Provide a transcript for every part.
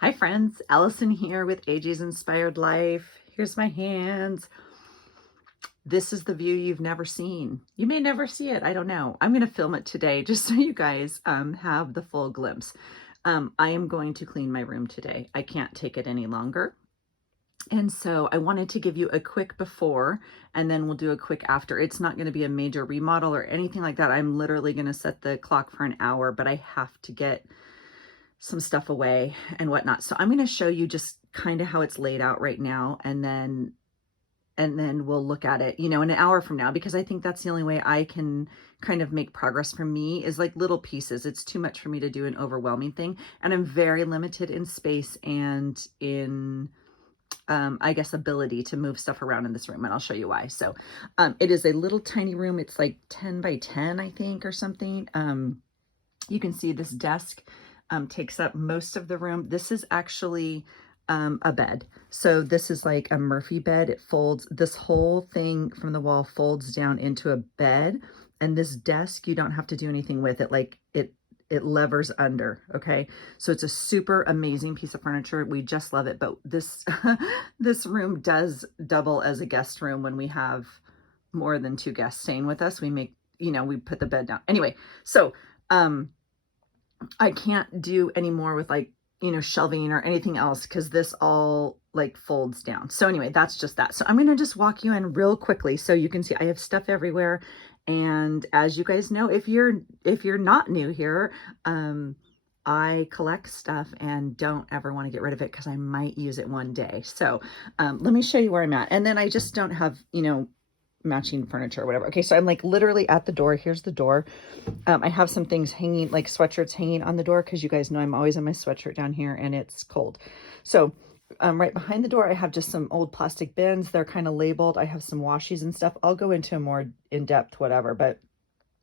Hi friends, Allison here with AJ's Inspired Life. Here's my hands. This is the view you've never seen. You may never see it, I don't know. I'm going to film it today just so you guys have the full glimpse. I am going to clean my room today. I can't take it any longer. And so I wanted to give you a quick before and then we'll do a quick after. It's not going to be a major remodel or anything like that. I'm literally going to set the clock for an hour, but I have to get some stuff away and whatnot. So I'm going to show you just kind of how it's laid out right now, and then we'll look at it, in an hour from now, because I think that's the only way I can kind of make progress for me is like little pieces. It's too much for me to do an overwhelming thing. And I'm very limited in space and in, I guess, ability to move stuff around in this room. And I'll show you why. So it is a little tiny room. It's like 10 by 10, I think, or something. You can see this desk takes up most of the room. This is actually a bed. So this is like a Murphy bed. It folds, this whole thing from the wall folds down into a bed. And this desk, you don't have to do anything with it. Like it levers under. Okay. So it's a super amazing piece of furniture. We just love it. But this, this room does double as a guest room when we have more than 2 guests staying with us. We make, we put the bed down. Anyway, so, I can't do any more with like, shelving or anything else because this all like folds down. So anyway, that's just that. So I'm going to just walk you in real quickly so you can see I have stuff everywhere. And as you guys know, if you're not new here, I collect stuff and don't ever want to get rid of it because I might use it one day. So let me show you where I'm at. And then I just don't have, matching furniture or whatever. Okay, so I'm like literally at the door. Here's the door. I have some things hanging, like sweatshirts hanging on the door, because you guys know I'm always in my sweatshirt down here and it's cold. So right behind the door, I have just some old plastic bins. They're kind of labeled. I have some washies and stuff. I'll go into a more in-depth whatever, but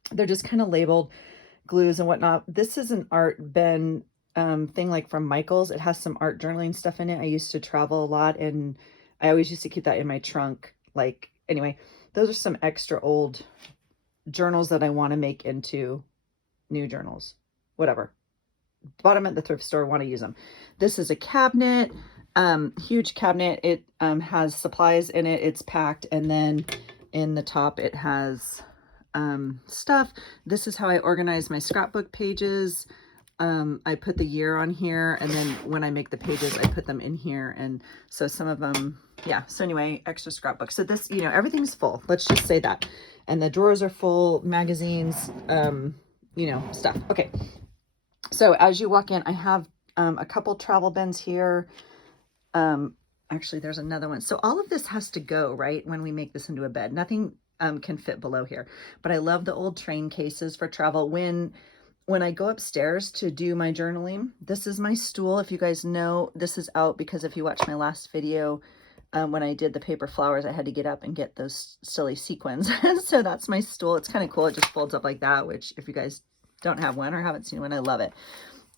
they're just kind of labeled, glues and whatnot. This is an art bin thing, like from Michael's. It has some art journaling stuff in it. I used to travel a lot and I always used to keep that in my trunk. Like, anyway, those are some extra old journals that I want to make into new journals, whatever. Bought them at the thrift store, want to use them. This is a cabinet, huge cabinet. It has supplies in it. It's packed. And then in the top, it has stuff. This is how I organize my scrapbook pages. I put the year on here, and then when I make the pages, I put them in here. And so some of them, yeah. So anyway, extra scrapbook. So this, everything's full. Let's just say that. And the drawers are full, magazines, stuff. Okay. So as you walk in, I have a couple travel bins here. Actually, there's another one. So all of this has to go, right, when we make this into a bed. Nothing can fit below here. But I love the old train cases for travel. When I go upstairs to do my journaling, this is my stool. If you guys know, this is out because if you watch my last video, when I did the paper flowers, I had to get up and get those silly sequins. So that's my stool. It's kind of cool. It just folds up like that, which if you guys don't have one or haven't seen one, I love it.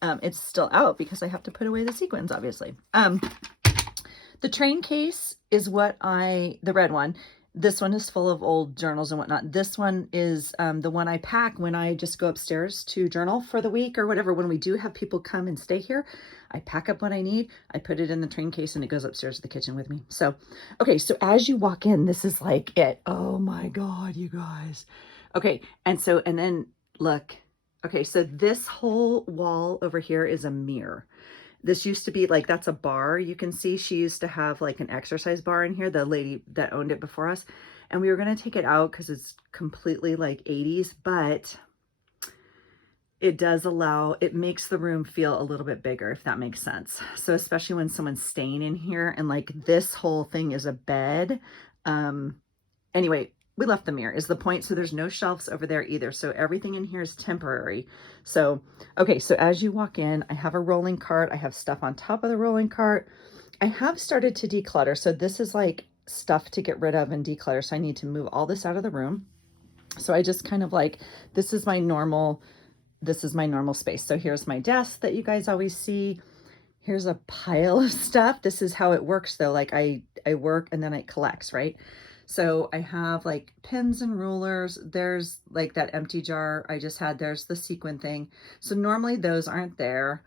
It's still out because I have to put away the sequins, obviously. The train case is the red one. This one is full of old journals and whatnot. This one is the one I pack when I just go upstairs to journal for the week or whatever. When we do have people come and stay here, I pack up what I need. I put it in the train case and it goes upstairs to the kitchen with me. So, okay, so as you walk in, this is like it. Oh my God, you guys. Okay, and then look. Okay, so this whole wall over here is a mirror. This used to be like, that's a bar. You can see she used to have like an exercise bar in here, the lady that owned it before us. And we were going to take it out because it's completely like 80s, but it makes the room feel a little bit bigger, if that makes sense. So especially when someone's staying in here and like this whole thing is a bed. Anyway, we left the mirror is the point. So there's no shelves over there either. So everything in here is temporary. So, okay. So as you walk in, I have a rolling cart. I have stuff on top of the rolling cart. I have started to declutter. So this is like stuff to get rid of and declutter. So I need to move all this out of the room. So I just kind of like, this is my normal space. So here's my desk that you guys always see. Here's a pile of stuff. This is how it works though. Like I work and then it collects, right? So I have like pens and rulers. There's like that empty jar I just had. There's the sequin thing. So normally those aren't there.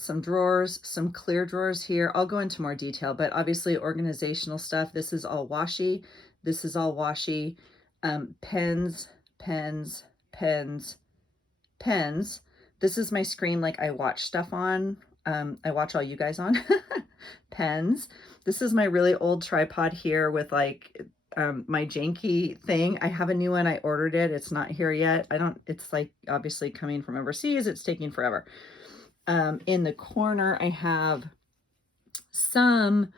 some drawers, some clear drawers here. I'll go into more detail, but obviously organizational stuff. This is all washi. This is all washi. Pens, pens, pens, pens. This is my screen like I watch stuff on. I watch all you guys on. Pens. This is my really old tripod here with like my janky thing. I have a new one. I ordered it. It's not here yet. It's like obviously coming from overseas. It's taking forever. In the corner, I have some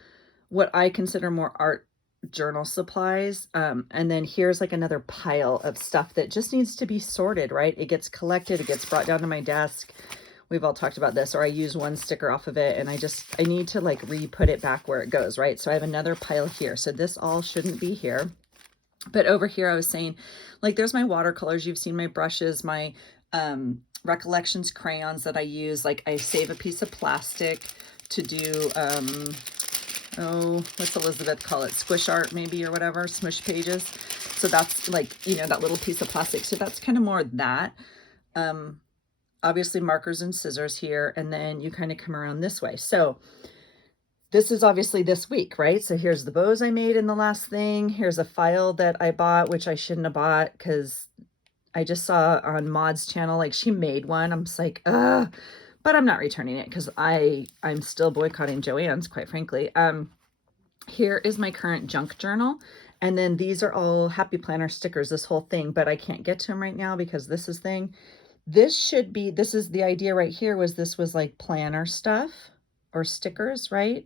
what I consider more art journal supplies. And then here's like another pile of stuff that just needs to be sorted, right? It gets collected, it gets brought down to my desk. We've all talked about this, or I use one sticker off of it and I need to like re-put it back where it goes, right? So I have another pile here. So this all shouldn't be here. But over here, I was saying, like, there's my watercolors. You've seen my brushes, my Recollections crayons that I use. Like, I save a piece of plastic to do, what's Elizabeth call it? Squish art maybe, or whatever, smush pages. So that's like, you know, that little piece of plastic. So that's kind of more that. Obviously markers and scissors here. And then you kind of come around this way. So this is obviously this week, right? So here's the bows I made in the last thing. Here's a file that I bought, which I shouldn't have bought because I just saw on Maud's channel, like she made one. I'm just like, but I'm not returning it because I'm still boycotting Joann's, quite frankly. Here is my current junk journal. And then these are all Happy Planner stickers, this whole thing, but I can't get to them right now because this is thing. This is the idea right here, was this was like planner stuff or stickers, right?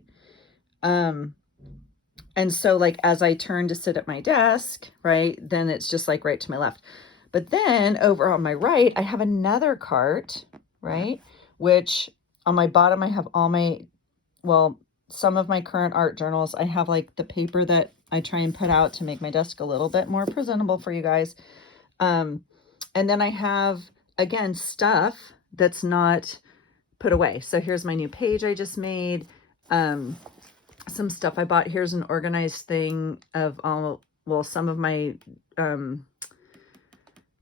And so like, as I turn to sit at my desk, right, then it's just like right to my left. But then over on my right, I have another cart, right, which on my bottom, I have all my, well, some of my current art journals. I have like the paper that I try and put out to make my desk a little bit more presentable for you guys. And then I have, again, stuff that's not put away. So here's my new page I just made. Some stuff I bought. Here's an organized thing of all, well, some of my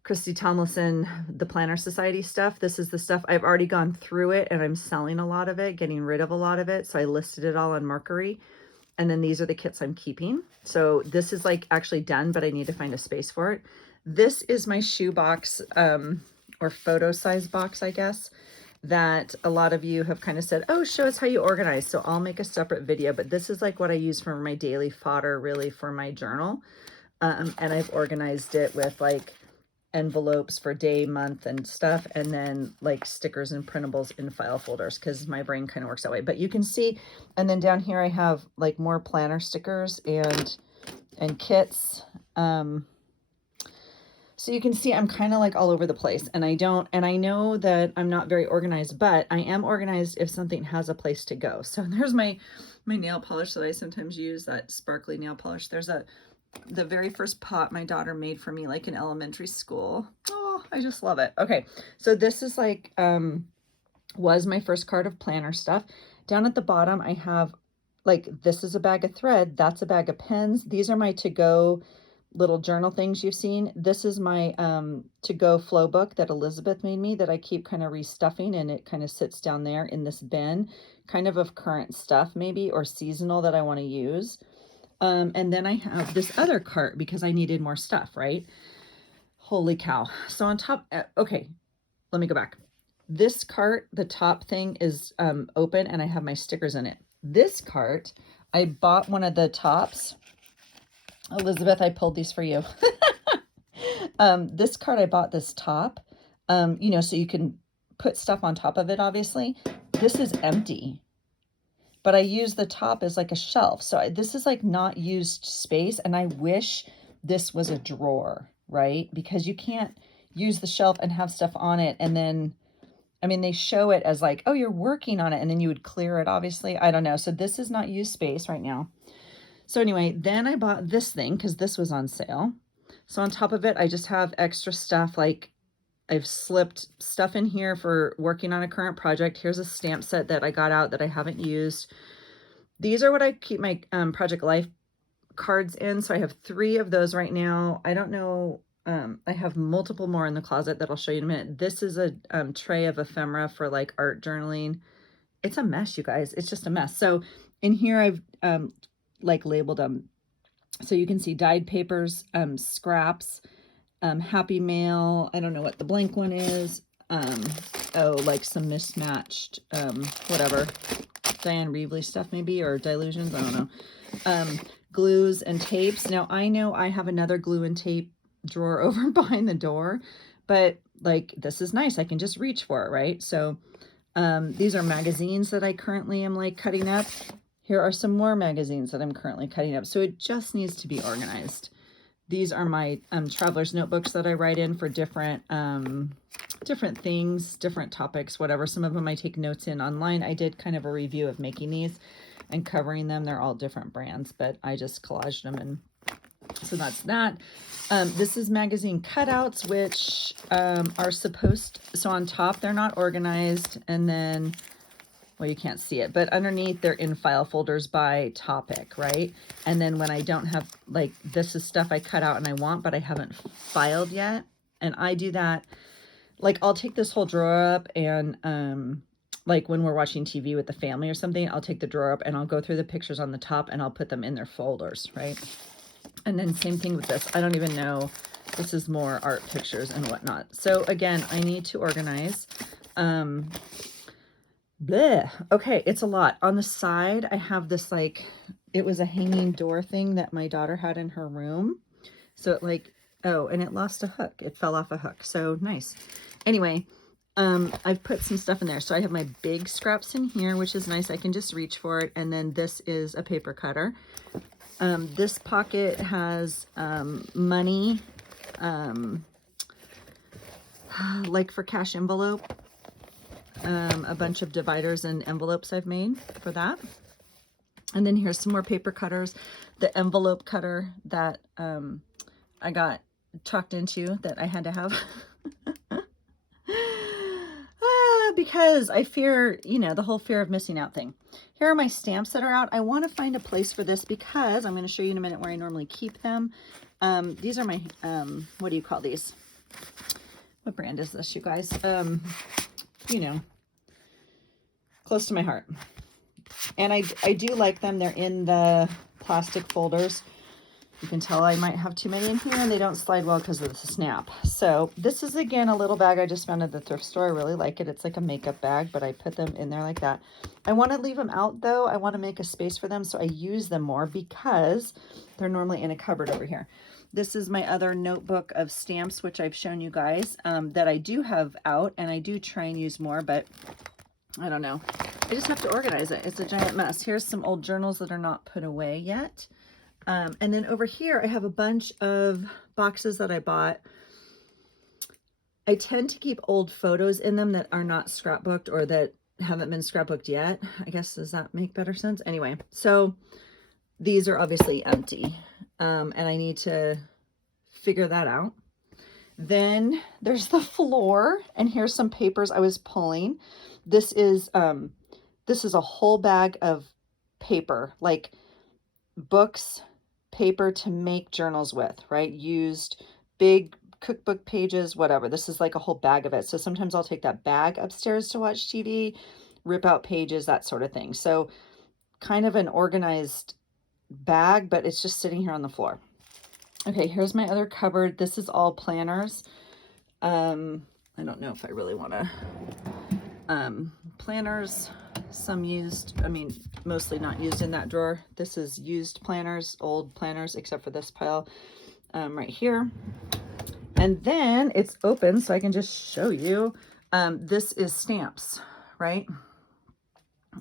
Christy Tomlinson, the Planner Society stuff. This is the stuff I've already gone through it and I'm selling a lot of it, getting rid of a lot of it. So I listed it all on Mercury. And then these are the kits I'm keeping. So this is like actually done, but I need to find a space for it. This is my shoe box, or photo size box, I guess, that a lot of you have kind of said, oh, show us how you organize. So I'll make a separate video, but this is like what I use for my daily fodder, really, for my journal. And I've organized it with like envelopes for day, month, and stuff, and then like stickers and printables in file folders because my brain kind of works that way. But you can see, and then down here I have like more planner stickers and kits. So you can see I'm kind of like all over the place, and I know that I'm not very organized, but I am organized if something has a place to go. So there's my nail polish that I sometimes use, that sparkly nail polish. There's the very first pot my daughter made for me, like in elementary school. Oh, I just love it. Okay. So this is like, was my first card of planner stuff. Down at the bottom, I have like, this is a bag of thread. That's a bag of pens. These are my to-go little journal things you've seen. This is my to-go flow book that Elizabeth made me that I keep kind of restuffing, and it kind of sits down there in this bin, kind of current stuff maybe, or seasonal that I want to use. And then I have this other cart because I needed more stuff, right? Holy cow. So on top, okay, let me go back. This cart, the top thing is open and I have my stickers in it. This cart, I bought one of the tops. Elizabeth, I pulled these for you. This cart, I bought this top, you know, so you can put stuff on top of it, obviously. This is empty, but I use the top as like a shelf. So this is like not used space. And I wish this was a drawer, right? Because you can't use the shelf and have stuff on it. And then, I mean, they show it as like, oh, you're working on it. And then you would clear it, obviously. I don't know. So this is not used space right now. So anyway, then I bought this thing because this was on sale. So on top of it, I just have extra stuff. Like I've slipped stuff in here for working on a current project. Here's a stamp set that I got out that I haven't used. These are what I keep my Project Life cards in. So I have 3 of those right now. I don't know. I have multiple more in the closet that I'll show you in a minute. This is a tray of ephemera for like art journaling. it's a mess, you guys. It's just a mess. So in here, I've like labeled them. So you can see dyed papers, scraps, Happy Mail. I don't know what the blank one is. Oh, like some mismatched, whatever, Diane Reevely stuff maybe, or Dilutions. I don't know. Glues and tapes. Now I know I have another glue and tape drawer over behind the door, but like, this is nice. I can just reach for it, right? So these are magazines that I currently am like cutting up. Here are some more magazines that I'm currently cutting up. So it just needs to be organized. These are my traveler's notebooks that I write in for different different things, different topics, whatever. Some of them I take notes in online. I did kind of a review of making these and covering them. They're all different brands, but I just collaged them, and so that's that. This is magazine cutouts, which are supposed, so on top they're not organized, and then, well, you can't see it, but underneath they're in file folders by topic, right? And then when I don't have, like, this is stuff I cut out and I want, but I haven't filed yet. And I do that, like, I'll take this whole drawer up and, like when we're watching TV with the family or something, I'll take the drawer up and I'll go through the pictures on the top and I'll put them in their folders, right? And then same thing with this. I don't even know. This is more art pictures and whatnot. So again, I need to organize. Bleh. Okay, it's a lot. On the side, I have this, like, it was a hanging door thing that my daughter had in her room. So it, like, oh, and it lost a hook. It fell off a hook. So nice. Anyway, I've put some stuff in there. So I have my big scraps in here, which is nice. I can just reach for it. And then this is a paper cutter. This pocket has money, like for cash envelope, a bunch of dividers and envelopes I've made for that. And then here's some more paper cutters. The envelope cutter that I got talked into that I had to have. Because I fear, you know, the whole fear of missing out thing. Here are my stamps that are out. I want to find a place for this because I'm going to show you in a minute where I normally keep them. These are my, what do you call these? What brand is this, you guys? You know, close to my heart. And I do like them. They're in the plastic folders. You can tell I might have too many in here, and they don't slide well because of the snap. So this is, again, a little bag I just found at the thrift store. I really like it. It's like a makeup bag, but I put them in there like that. I want to leave them out, though. I want to make a space for them, so I use them more because they're normally in a cupboard over here. This is my other notebook of stamps, which I've shown you guys, that I do have out, and I do try and use more, but I don't know. I just have to organize it. It's a giant mess. Here's some old journals that are not put away yet. And then over here, I have a bunch of boxes that I bought. I tend to keep old photos in them that are not scrapbooked or that haven't been scrapbooked yet. I guess, does that make better sense? Anyway, so these are obviously empty, and I need to figure that out. Then there's the floor, and here's some papers I was pulling. This is a whole bag of paper, like books, paper to make journals with, right? Used big cookbook pages, whatever. This is like a whole bag of it. So sometimes I'll take that bag upstairs to watch TV, rip out pages, that sort of thing. So kind of an organized bag, but it's just sitting here on the floor. Okay, here's my other cupboard. This is all planners. I don't know if I really want to, planners, some used, I mean, mostly not used in that drawer. This is used planners, old planners, except for this pile right here. And then it's open, so I can just show you. This is stamps, right?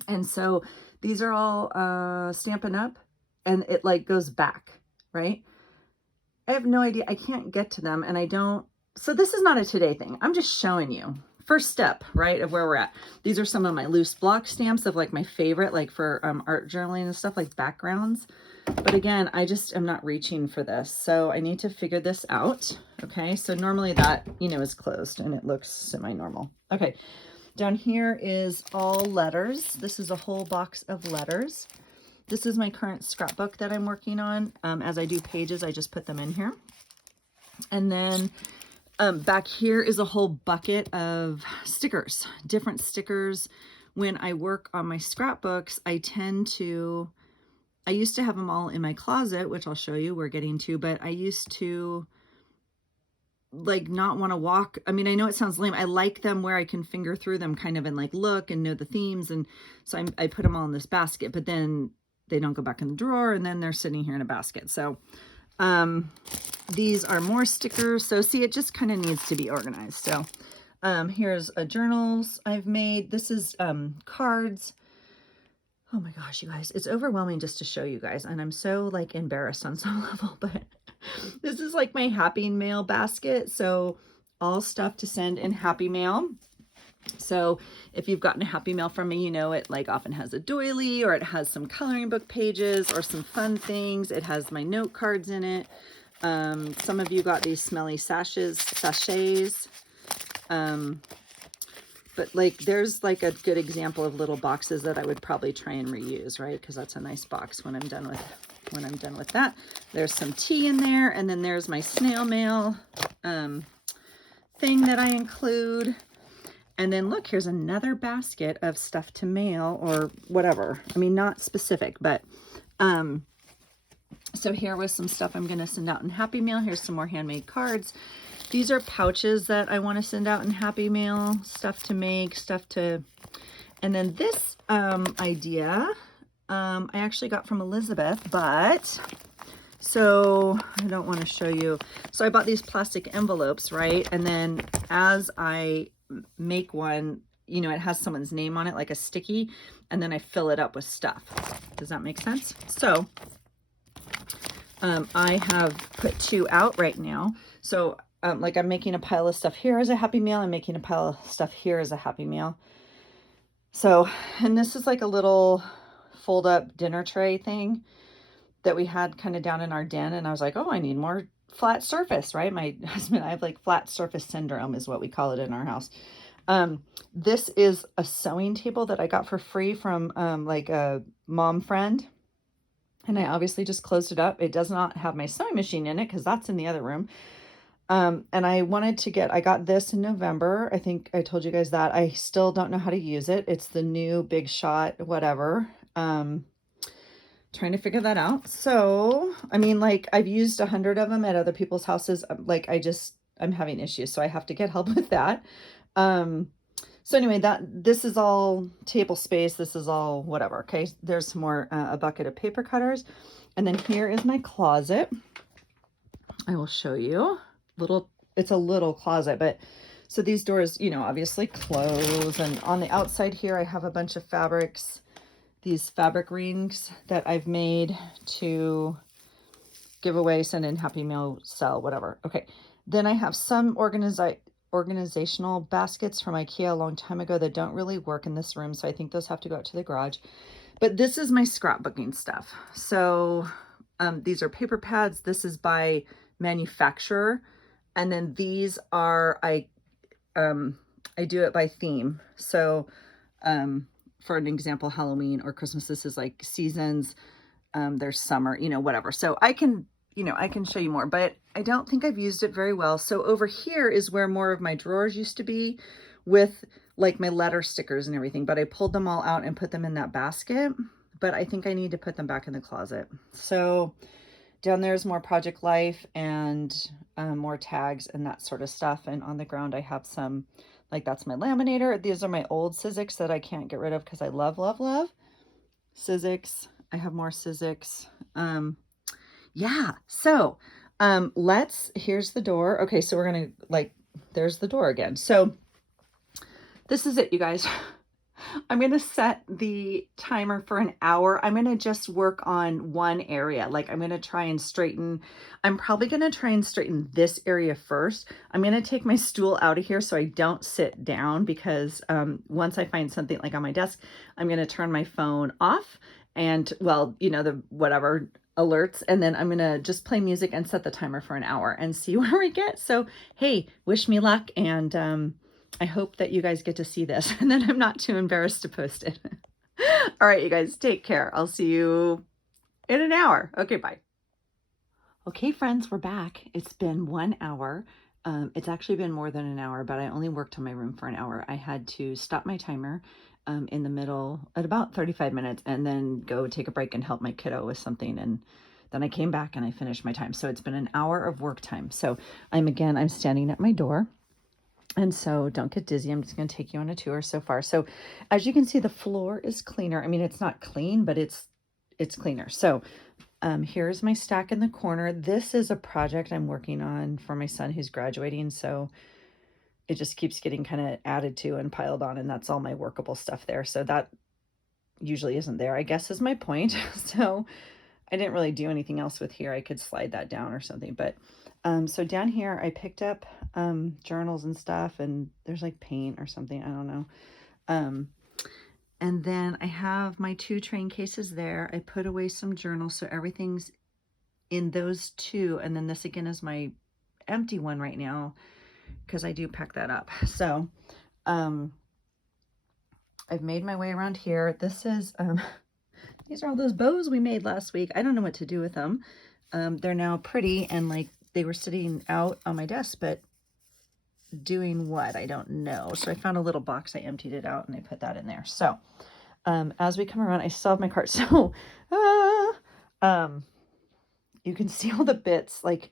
And so these are all Stampin' Up, and it like goes back, right? I have no idea. I can't get to them, and I don't. So this is not a today thing. I'm just showing you. First step, right, of where we're at. These are some of my loose block stamps of like my favorite, like for art journaling and stuff, like backgrounds. But again, I just am not reaching for this. So I need to figure this out. Okay, so normally that, you know, is closed and it looks semi-normal. Okay, down here is all letters. This is a whole box of letters. This is my current scrapbook that I'm working on. As I do pages, I just put them in here. And then back here is a whole bucket of stickers, different stickers when I work on my scrapbooks, I used to have them all in my closet, which I'll show you, we're getting to, but I used to like not want to walk. I mean, I know it sounds lame. I like them where I can finger through them kind of and like look and know the themes. And so I put them all in this basket, but then they don't go back in the drawer and then they're sitting here in a basket. So these are more stickers. So see, it just kind of needs to be organized. So here's a journals I've made. This is cards. Oh my gosh, you guys, it's overwhelming just to show you guys. And I'm so like embarrassed on some level, but this is like my Happy Mail basket. So all stuff to send in Happy Mail. So if you've gotten a Happy Mail from me, you know it like often has a doily, or it has some coloring book pages or some fun things. It has my note cards in it. Some of you got these smelly sachets. But like there's like a good example of little boxes that I would probably try and reuse, right? Because that's a nice box when I'm done with that. There's some tea in there, and then there's my snail mail thing that I include. And then look, here's another basket of stuff to mail or whatever. I mean, not specific, but so here was some stuff I'm going to send out in Happy Mail. Here's some more handmade cards. These are pouches that I want to send out in Happy Mail, stuff to make, and then this idea I actually got from Elizabeth, but so I don't want to show you. So I bought these plastic envelopes, right? And then as I make one, you know, it has someone's name on it, like a sticky, and then I fill it up with stuff. Does that make sense? So I have put 2 out right now. So like I'm making a pile of stuff here as a Happy Meal. I'm making a pile of stuff here as a Happy Meal. So, and this is like a little fold up dinner tray thing that we had kind of down in our den. And I was like, oh, I need more flat surface, right? My husband, I have like flat surface syndrome is what we call it in our house. This is a sewing table that I got for free from like a mom friend. And I obviously just closed it up. It does not have my sewing machine in it because that's in the other room. And I got this in November. I think I told you guys that. I still don't know how to use it. It's the new Big Shot, whatever. Trying to figure that out. So, I mean, like I've used 100 of them at other people's houses. Like I'm having issues, so I have to get help with that. So anyway, this is all table space. This is all whatever. Okay. There's some more, a bucket of paper cutters. And then here is my closet. I will show you. It's a little closet, but so these doors, you know, obviously close. And on the outside here, I have a bunch of fabrics, these fabric rings that I've made to give away, send in, Happy Mail, sell, whatever. Okay. Then I have some organizational baskets from IKEA a long time ago that don't really work in this room. So I think those have to go out to the garage. But this is my scrapbooking stuff. So these are paper pads. This is by manufacturer. And then these are, I do it by theme. So for an example, Halloween or Christmas, this is like seasons. There's summer, you know, whatever. So I can show you more, but I don't think I've used it very well. So over here is where more of my drawers used to be with like my letter stickers and everything, but I pulled them all out and put them in that basket, but I think I need to put them back in the closet. So down there is more Project Life and more tags and that sort of stuff. And on the ground, I have some, like that's my laminator. These are my old Sizzix that I can't get rid of because I love, love, love Sizzix. I have more Sizzix. Yeah. So here's the door. Okay. So we're going to there's the door again. So this is it, you guys. I'm going to set the timer for an hour. I'm going to just work on one area. Like I'm going to try and straighten. I'm probably going to try and straighten this area first. I'm going to take my stool out of here so I don't sit down because once I find something like on my desk, I'm going to turn my phone off and well, you know, the whatever alerts. And then I'm going to just play music and set the timer for an hour and see where we get. So, hey, wish me luck. And, I hope that you guys get to see this and then I'm not too embarrassed to post it. All right, you guys, take care. I'll see you in an hour. Okay, bye. Okay, friends, we're back. It's been 1 hour. It's actually been more than an hour, but I only worked on my room for an hour. I had to stop my timer in the middle at about 35 minutes and then go take a break and help my kiddo with something. And then I came back and I finished my time. So it's been an hour of work time. So I'm standing at my door. And so don't get dizzy. I'm just going to take you on a tour so far. So as you can see, the floor is cleaner. I mean, it's not clean, but it's cleaner. So here's my stack in the corner. This is a project I'm working on for my son who's graduating. So it just keeps getting kind of added to and piled on, and that's all my workable stuff there. So that usually isn't there, I guess, is my point. So I didn't really do anything else with here. I could slide that down or something. But so down here, I picked up journals and stuff, and there's like paint or something. I don't know. And then I have my 2 train cases there. I put away some journals, so everything's in those 2. And then this again is my empty one right now because I do pack that up. So I've made my way around here. This is these are all those bows we made last week. I don't know what to do with them. They're now pretty and like they were sitting out on my desk, but doing what? I don't know. So I found a little box. I emptied it out and I put that in there. So as we come around, I still have my cart. So you can see all the bits like,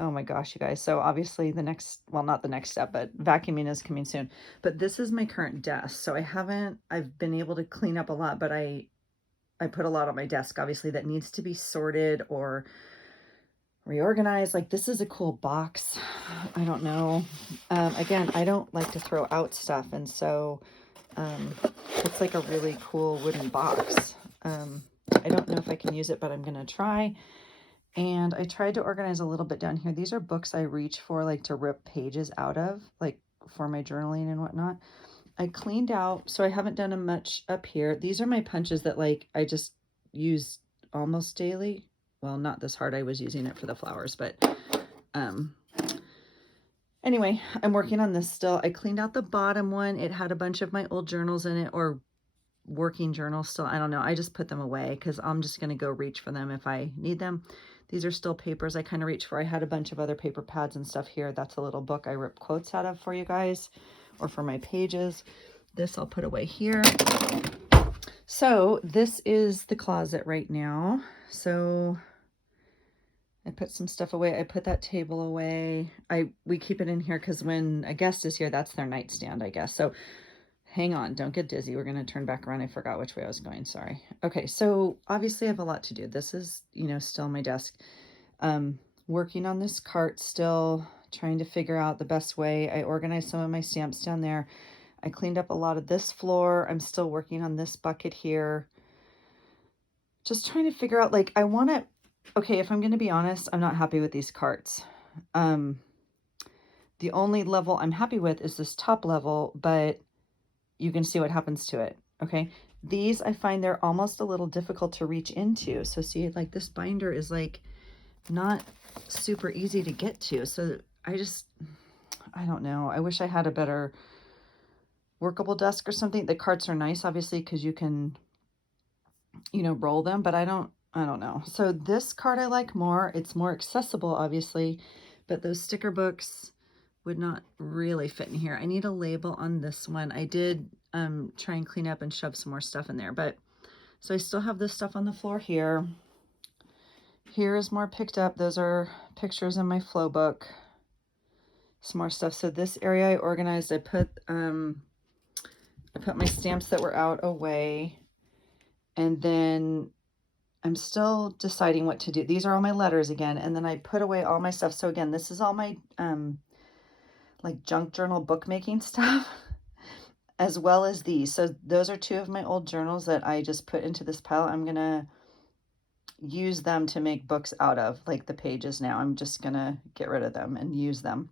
oh my gosh, you guys. So obviously the next, well, not the next step, but vacuuming is coming soon. But this is my current desk. So I've been able to clean up a lot, but I put a lot on my desk, obviously, that needs to be sorted or reorganized. Like this is a cool box. I don't know. Again, I don't like to throw out stuff. And so it's like a really cool wooden box. I don't know if I can use it, but I'm going to try. And I tried to organize a little bit down here. These are books I reach for, like to rip pages out of, like for my journaling and whatnot. I cleaned out, so I haven't done much up here. These are my punches that like I just use almost daily. Well, not this hard. I was using it for the flowers, but anyway, I'm working on this still. I cleaned out the bottom one. It had a bunch of my old journals in it, or working journals still. I don't know. I just put them away because I'm just going to go reach for them if I need them. These are still papers I kind of reach for. I had a bunch of other paper pads and stuff here. That's a little book I rip quotes out of for you guys or for my pages. This I'll put away here. So this is the closet right now. So I put some stuff away. I put that table away. We keep it in here because when a guest is here, that's their nightstand, I guess. So hang on, don't get dizzy. We're going to turn back around. I forgot which way I was going. Sorry. Okay, so obviously I have a lot to do. This is, still my desk. Working on this cart still, trying to figure out the best way. I organized some of my stamps down there. I cleaned up a lot of this floor. I'm still working on this bucket here. Just trying to figure out, like, okay, if I'm going to be honest, I'm not happy with these carts. The only level I'm happy with is this top level, but you can see what happens to it. Okay. These, I find they're almost a little difficult to reach into. So see, like this binder is like not super easy to get to. So I don't know. I wish I had a better workable desk or something. The carts are nice, obviously, because you can, roll them, but I don't know. So this cart I like more. It's more accessible, obviously, but those sticker books would not really fit in here. I need a label on this one. I did try and clean up and shove some more stuff in there, but so I still have this stuff on the floor here. Here is more picked up. Those are pictures in my flow book. Some more stuff. So this area I organized. I put my stamps that were out away, and then I'm still deciding what to do. These are all my letters again, and then I put away all my stuff. So again, this is all my like junk journal bookmaking stuff, as well as these. So those are 2 of my old journals that I just put into this pile. I'm gonna use them to make books out of, like the pages now. I'm just gonna get rid of them and use them,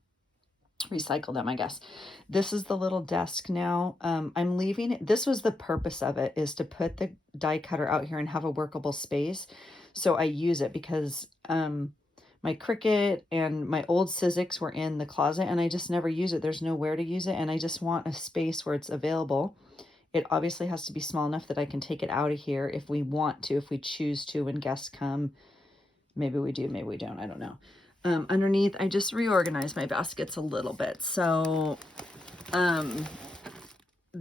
recycle them, I guess. This is the little desk now. I'm leaving it. This was the purpose of it, is to put the die cutter out here and have a workable space. So I use it because my Cricut and my old Sizzix were in the closet and I just never use it. There's nowhere to use it, and I just want a space where it's available. It obviously has to be small enough that I can take it out of here if we want to, if we choose to, when guests come. Maybe we do, maybe we don't, I don't know. Underneath, I just reorganized my baskets a little bit. So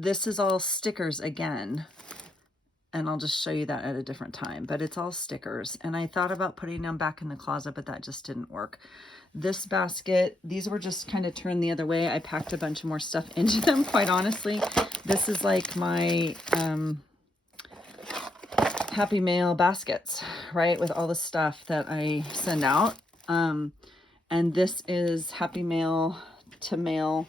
this is all stickers again. And I'll just show you that at a different time, but it's all stickers. And I thought about putting them back in the closet, but that just didn't work. This basket, these were just kind of turned the other way. I packed a bunch of more stuff into them, quite honestly. This is like my Happy Mail baskets, right? With all the stuff that I send out. And this is Happy Mail to mail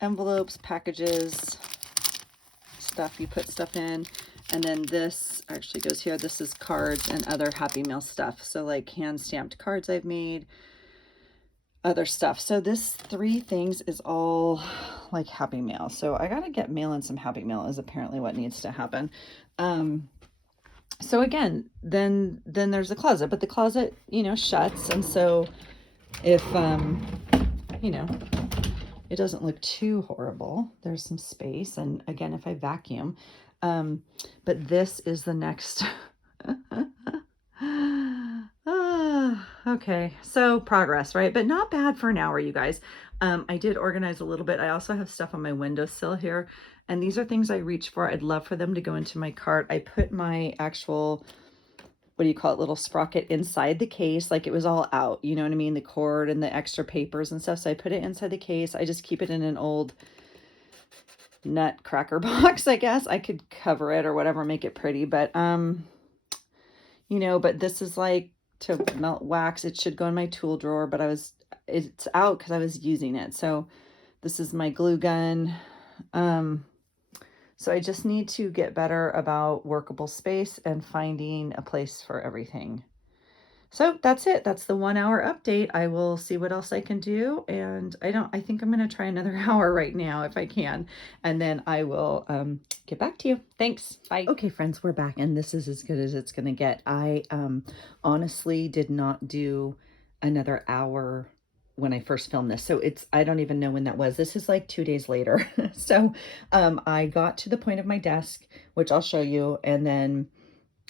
envelopes, packages, stuff you put stuff in. And then this actually goes here. This is cards and other Happy Mail stuff. So like hand stamped cards I've made, other stuff. So this 3 things is all like Happy Mail. So I gotta get mailing some Happy Mail is apparently what needs to happen. So again, then there's the closet, but the closet, you know, shuts. And so if, you know, it doesn't look too horrible, there's some space. And again, if I vacuum, but this is the next, okay, so progress, right? But not bad for an hour, you guys. I did organize a little bit. I also have stuff on my windowsill here, and these are things I reach for. I'd love for them to go into my cart. I put my actual, what do you call it, little sprocket inside the case, like it was all out, you know what I mean? The cord and the extra papers and stuff. So I put it inside the case. I just keep it in an old nutcracker box, I guess. I could cover it or whatever, make it pretty, but you know, but this is like to melt wax. It should go in my tool drawer, but it's out because I was using it. So this is my glue gun. So I just need to get better about workable space and finding a place for everything. So that's it. That's the 1 hour update. I will see what else I can do. And I think I'm going to try another hour right now if I can. And then I will get back to you. Thanks. Bye. Okay, friends, we're back. And this is as good as it's going to get. I honestly did not do another hour when I first filmed this. So I don't even know when that was. This is like 2 days later. So I got to the point of my desk, which I'll show you. And then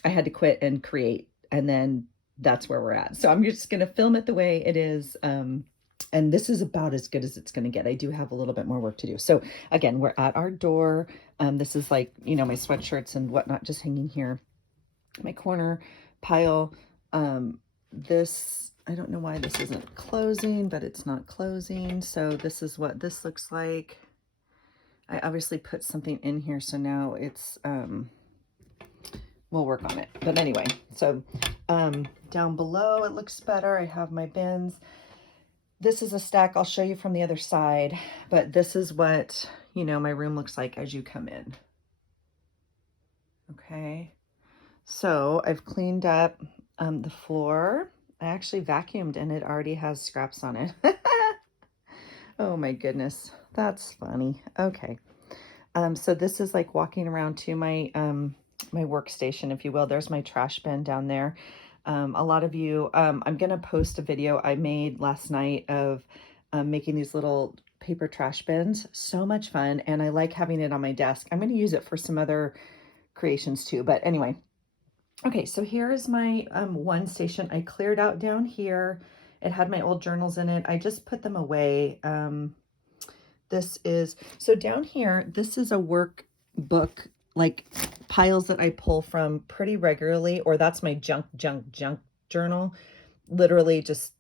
I had to quit and create. And then that's where we're at. So I'm just going to film it the way it is. And this is about as good as it's going to get. I do have a little bit more work to do. So again, we're at our door. This is like, you know, my sweatshirts and whatnot just hanging here. My corner pile. This, I don't know why this isn't closing, but it's not closing. So this is what this looks like. I obviously put something in here. So now it's, we'll work on it. But anyway, so down below it looks better. I have my bins. This is a stack I'll show you from the other side, but this is what, you know, my room looks like as you come in. Okay, so I've cleaned up the floor. I actually vacuumed and it already has scraps on it. Oh my goodness, that's funny. Okay, so this is like walking around to my my workstation, if you will. There's my trash bin down there. A lot of you, I'm going to post a video I made last night of making these little paper trash bins. So much fun. And I like having it on my desk. I'm going to use it for some other creations too. But anyway, okay, so here is my one station. I cleared out down here. It had my old journals in it. I just put them away. This is, so down here, this is a workbook, like piles that I pull from pretty regularly, or that's my junk journal. Literally just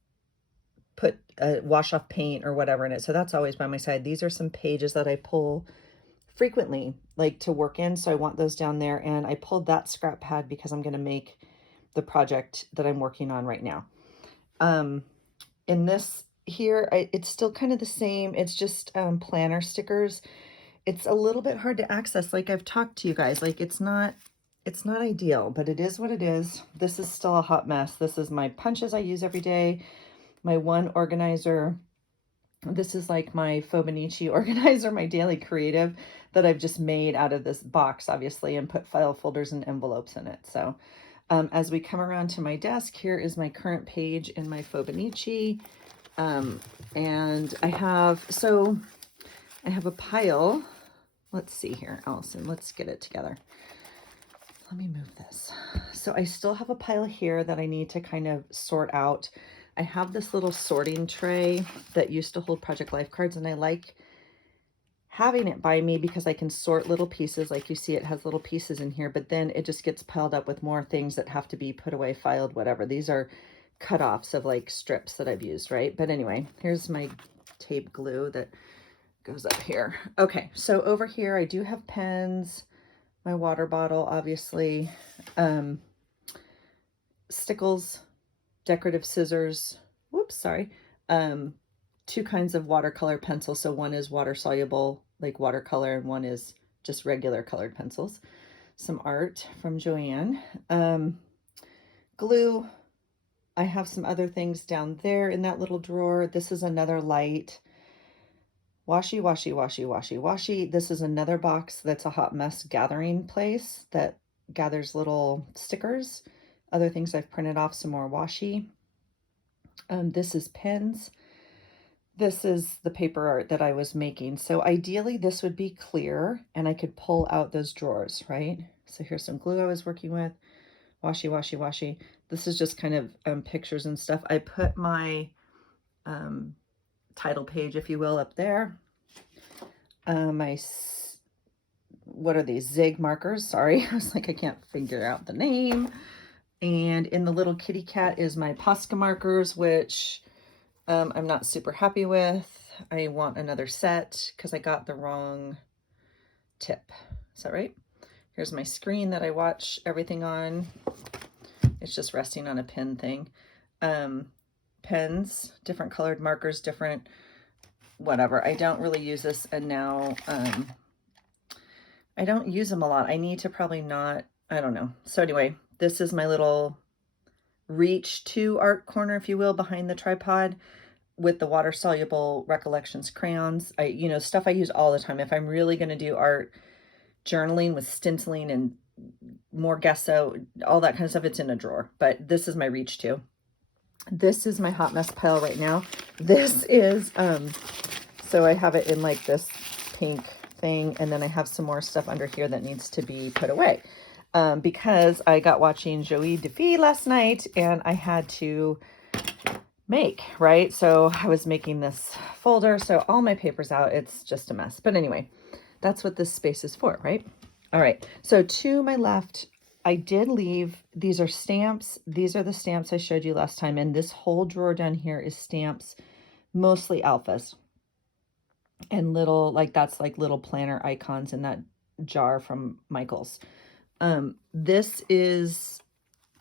put a wash off paint or whatever in it. So that's always by my side. These are some pages that I pull frequently, like to work in. So I want those down there. And I pulled that scrap pad because I'm going to make the project that I'm working on right now. In this here, it's still kind of the same. It's just planner stickers. It's a little bit hard to access. Like I've talked to you guys, like it's not ideal, but it is what it is. This is still a hot mess. This is my punches I use every day. My one organizer. This is like my Fobonichi organizer, my daily creative that I've just made out of this box, obviously, and put file folders and envelopes in it. So as we come around to my desk, here is my current page in my Fobonichi. And I have a pile. Let's see here, Allison, let's get it together. Let me move this. So I still have a pile here that I need to kind of sort out. I have this little sorting tray that used to hold Project Life cards, and I like having it by me because I can sort little pieces. Like you see, it has little pieces in here, but then it just gets piled up with more things that have to be put away, filed, whatever. These are cut-offs of like strips that I've used, right? But anyway, here's my tape glue that goes up here. Okay, so over here I do have pens, my water bottle, obviously, stickles, decorative scissors, whoops, sorry, two kinds of watercolor pencils. So one is water soluble, like watercolor, and one is just regular colored pencils. Some art from Joanne. Glue. I have some other things down there in that little drawer. This is another light. Washi, washi, washi, washi, washi. This is another box that's a hot mess gathering place that gathers little stickers. Other things I've printed off, some more washi. This is pens. This is the paper art that I was making. So ideally this would be clear and I could pull out those drawers, right? So here's some glue I was working with. Washi, washi, washi. This is just kind of pictures and stuff. I put my title page, if you will, up there. What are these? Zig markers. Sorry, I was like, I can't figure out the name. And in the little kitty cat is my Posca markers, which I'm not super happy with. I want another set because I got the wrong tip. Is that right? Here's my screen that I watch everything on. It's just resting on a pin thing. Pens, different colored markers, different whatever. I don't really use this, and now I don't use them a lot. I need to probably not, I don't know. So anyway, this is my little reach to art corner, if you will, behind the tripod with the water soluble Recollections crayons. Stuff I use all the time. If I'm really going to do art, journaling with stenciling and more gesso, all that kind of stuff, it's in a drawer. But this is my reach to. This is my hot mess pile right now. This is, so I have it in like this pink thing, and then I have some more stuff under here that needs to be put away. Because I got watching Joey DeFee last night and I had to make, right? So I was making this folder, so all my paper's out. It's just a mess. But anyway, that's what this space is for, right? All right, so to my left, I did leave, these are stamps. These are the stamps I showed you last time. And this whole drawer down here is stamps, mostly alphas. And little, like that's like little planner icons in that jar from Michael's. This is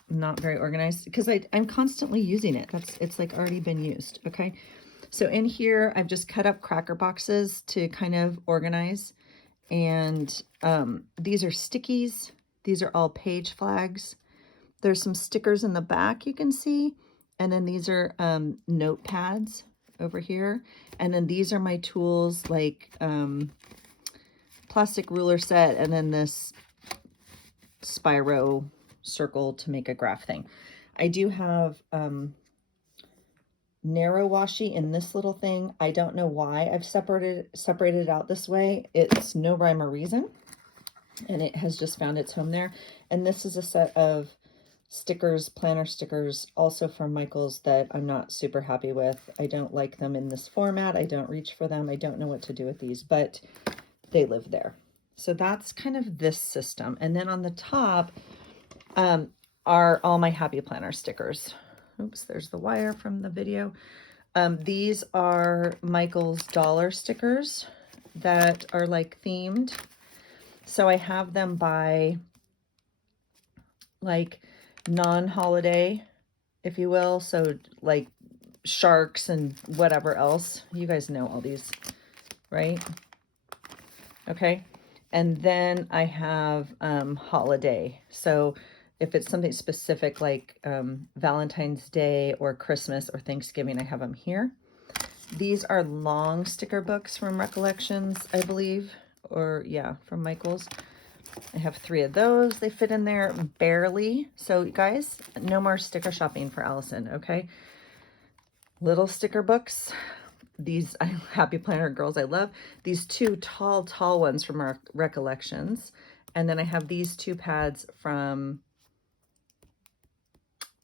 not very organized because I'm constantly using it. It's like already been used. Okay. So in here, I've just cut up cracker boxes to kind of organize. And these are stickies. These are all page flags. There's some stickers in the back you can see. And then these are notepads over here. And then these are my tools, like plastic ruler set, and then this Spyro circle to make a graph thing. I do have narrow washi in this little thing. I don't know why I've separated it out this way. It's no rhyme or reason, and it has just found its home there. And this is a set of stickers, planner stickers, also from Michael's, that I'm not super happy with. I don't like them in this format. I don't reach for them. I don't know what to do with these, but they live there. So that's kind of this system. And then on the top are all my Happy Planner stickers. Oops, there's the wire from the video. These are Michael's dollar stickers that are like themed. So I have them by like non-holiday, if you will. So like sharks and whatever else. You guys know all these, right? Okay. And then I have holiday. So if it's something specific like Valentine's Day or Christmas or Thanksgiving, I have them here. These are long sticker books from Recollections, I believe, or yeah, from Michael's. I have 3 of those. They fit in there barely. So guys, no more sticker shopping for Allison, okay? Little sticker books. These Happy Planner girls I love. These 2 tall ones from our Recollections. And then I have these 2 pads from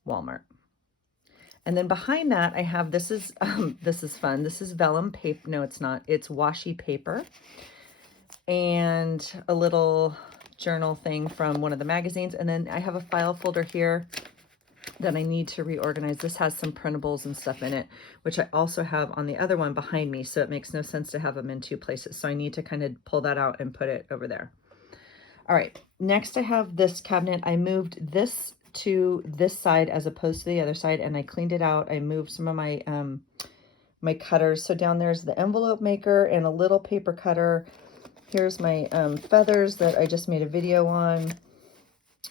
Walmart. And then behind that I have, this is fun. This is vellum paper. No, it's not. It's washi paper. and a little journal thing from one of the magazines. And then I have a file folder here that I need to reorganize. This has some printables and stuff in it, which I also have on the other one behind me. So it makes no sense to have them in two places. So I need to kind of pull that out and put it over there. All right, next I have this cabinet. I moved this to this side as opposed to the other side, and I cleaned it out. I moved some of my my cutters. So down there's the envelope maker and a little paper cutter. Here's my feathers that I just made a video on.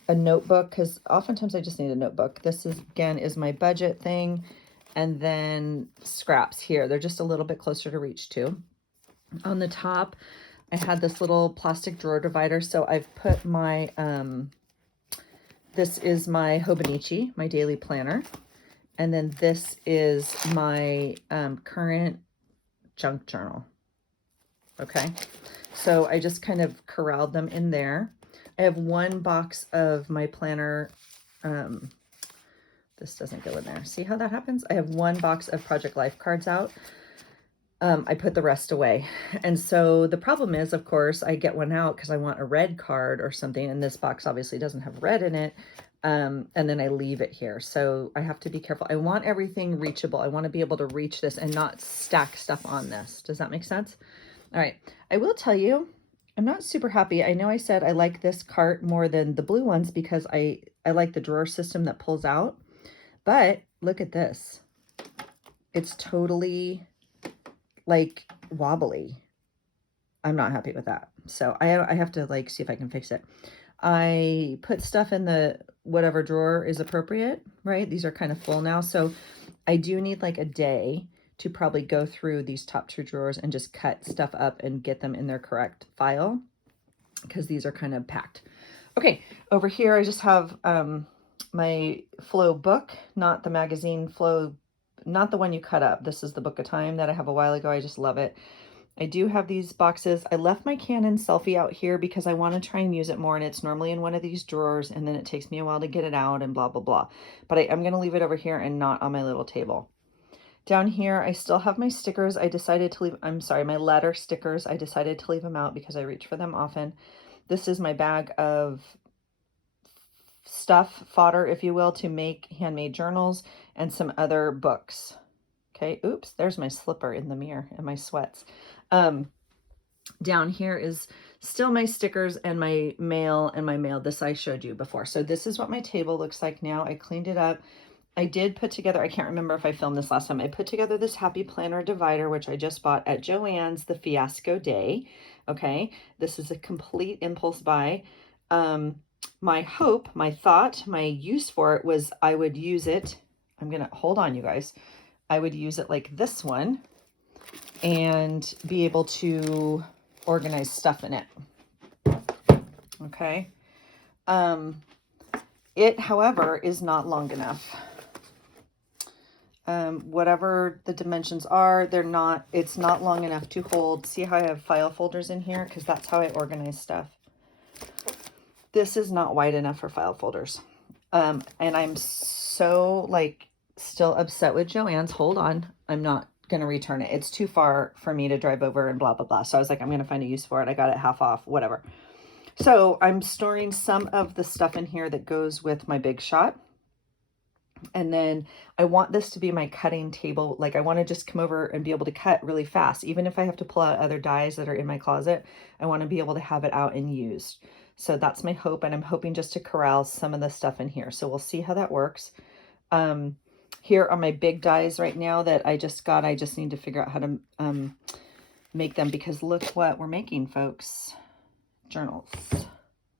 A notebook, because oftentimes I just need a notebook. This is, again, is my budget thing. And then scraps here. They're just a little bit closer to reach too. On the top, I had this little plastic drawer divider. So I've put my, this is my Hobonichi, my daily planner. And then this is my current junk journal. Okay. So I just kind of corralled them in there. I have one box of my planner. This doesn't go in there. See how that happens? I have one box of Project Life cards out. I put the rest away. And so the problem is, of course, I get one out because I want a red card or something. And this box obviously doesn't have red in it. And then I leave it here. So I have to be careful. I want everything reachable. I want to be able to reach this and not stack stuff on this. Does that make sense? All right. I will tell you, I'm not super happy. I know I said I like this cart more than the blue ones because I like the drawer system that pulls out. But look at this. It's totally like wobbly. I'm not happy with that. So I have to like see if I can fix it. I put stuff in the whatever drawer is appropriate, right? These are kind of full now. So I do need like a day to probably go through these top two drawers and just cut stuff up and get them in their correct file because these are kind of packed. Okay, over here I just have my Flow book, not the magazine Flow, not the one you cut up. This is the Book of Time that I have a while ago. I just love it. I do have these boxes. I left my Canon selfie out here because I want to try and use it more, and it's normally in one of these drawers, and then it takes me a while to get it out and blah, blah, blah. But I'm going to leave it over here and not on my little table. Down here, I still have my stickers. I decided to leave, I'm sorry, my letter stickers. I decided to leave them out because I reach for them often. This is my bag of stuff, fodder, if you will, to make handmade journals and some other books. Okay, oops, there's my slipper in the mirror and my sweats. Down here is still my stickers and my mail This I showed you before. So this is what my table looks like now. I cleaned it up. I did put together, I can't remember if I filmed this last time, I put together this Happy Planner divider, which I just bought at Joann's the Fiasco Day. Okay, this is a complete impulse buy. My hope, my thought, my use for it was I would use it, I'm gonna, hold on you guys, I would use it like this one and be able to organize stuff in it. Okay. It, however, is not long enough. Whatever the dimensions are, it's not long enough to hold. See how I have file folders in here? Because that's how I organize stuff. This is not wide enough for file folders. And I'm so like still upset with Joann's. Hold on. I'm not going to return it. It's too far for me to drive over and blah, blah, blah. So I was like, I'm going to find a use for it. I got it half off, whatever. So I'm storing some of the stuff in here that goes with my Big Shot. And then I want this to be my cutting table. Like I want to just come over and be able to cut really fast. Even if I have to pull out other dies that are in my closet, I want to be able to have it out and used. So that's my hope. And I'm hoping just to corral some of the stuff in here. So we'll see how that works. Here are my big dies right now that I just got. I just need to figure out how to make them because look what we're making, folks. Journals.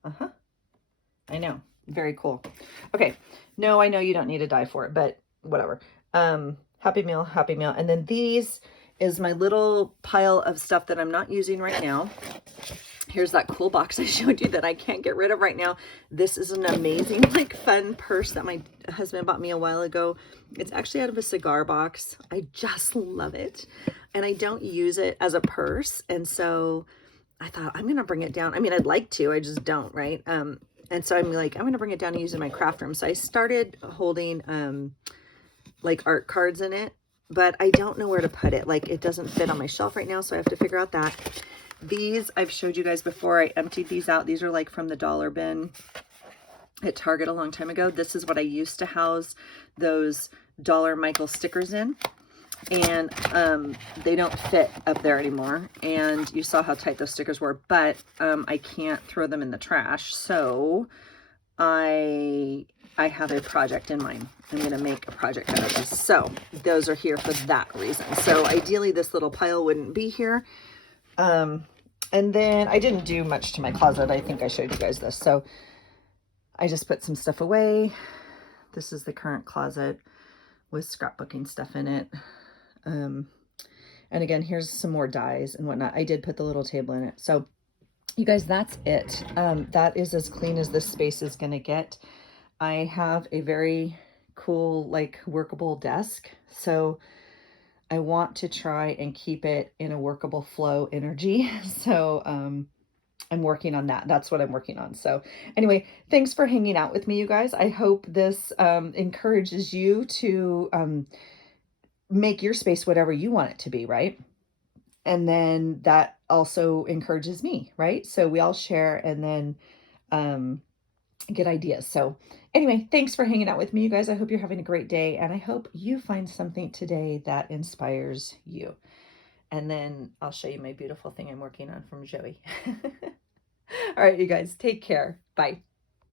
I know. Very cool. Okay. No, I know you don't need a die for it, but whatever. Happy Meal, Happy Meal. And then these is my little pile of stuff that I'm not using right now. Here's that cool box I showed you that I can't get rid of right now. This is an amazing, like, fun purse that my husband bought me a while ago. It's actually out of a cigar box. I just love it. And I don't use it as a purse. And so I thought, I'm going to bring it down. I mean, I'd like to, I just don't, right? And so I'm like, I'm going to bring it down and use it in my craft room. So I started holding like art cards in it, but I don't know where to put it. Like it doesn't fit on my shelf right now. So I have to figure out that. These I've showed you guys before. I emptied these out. These are like from the dollar bin at Target a long time ago. This is what I used to house those Dollar Michael stickers in. And they don't fit up there anymore. And you saw how tight those stickers were, but I can't throw them in the trash. So I have a project in mind. I'm going to make a project out of this. So those are here for that reason. So ideally this little pile wouldn't be here. And then I didn't do much to my closet. I think I showed you guys this. So I just put some stuff away. This is the current closet with scrapbooking stuff in it. And again, here's some more dies and whatnot. I did put the little table in it. So you guys, that's it. That is as clean as this space is going to get. I have a very cool, like, workable desk. So I want to try and keep it in a workable flow energy. So, I'm working on that. That's what I'm working on. So anyway, thanks for hanging out with me, you guys. I hope this, encourages you to, make your space whatever you want it to be, right? And then that also encourages me, right? So we all share and then get ideas. So anyway, thanks for hanging out with me, you guys. I hope you're having a great day, and I hope you find something today that inspires you. And then I'll show you my beautiful thing I'm working on from Joey. All right, you guys, take care. Bye.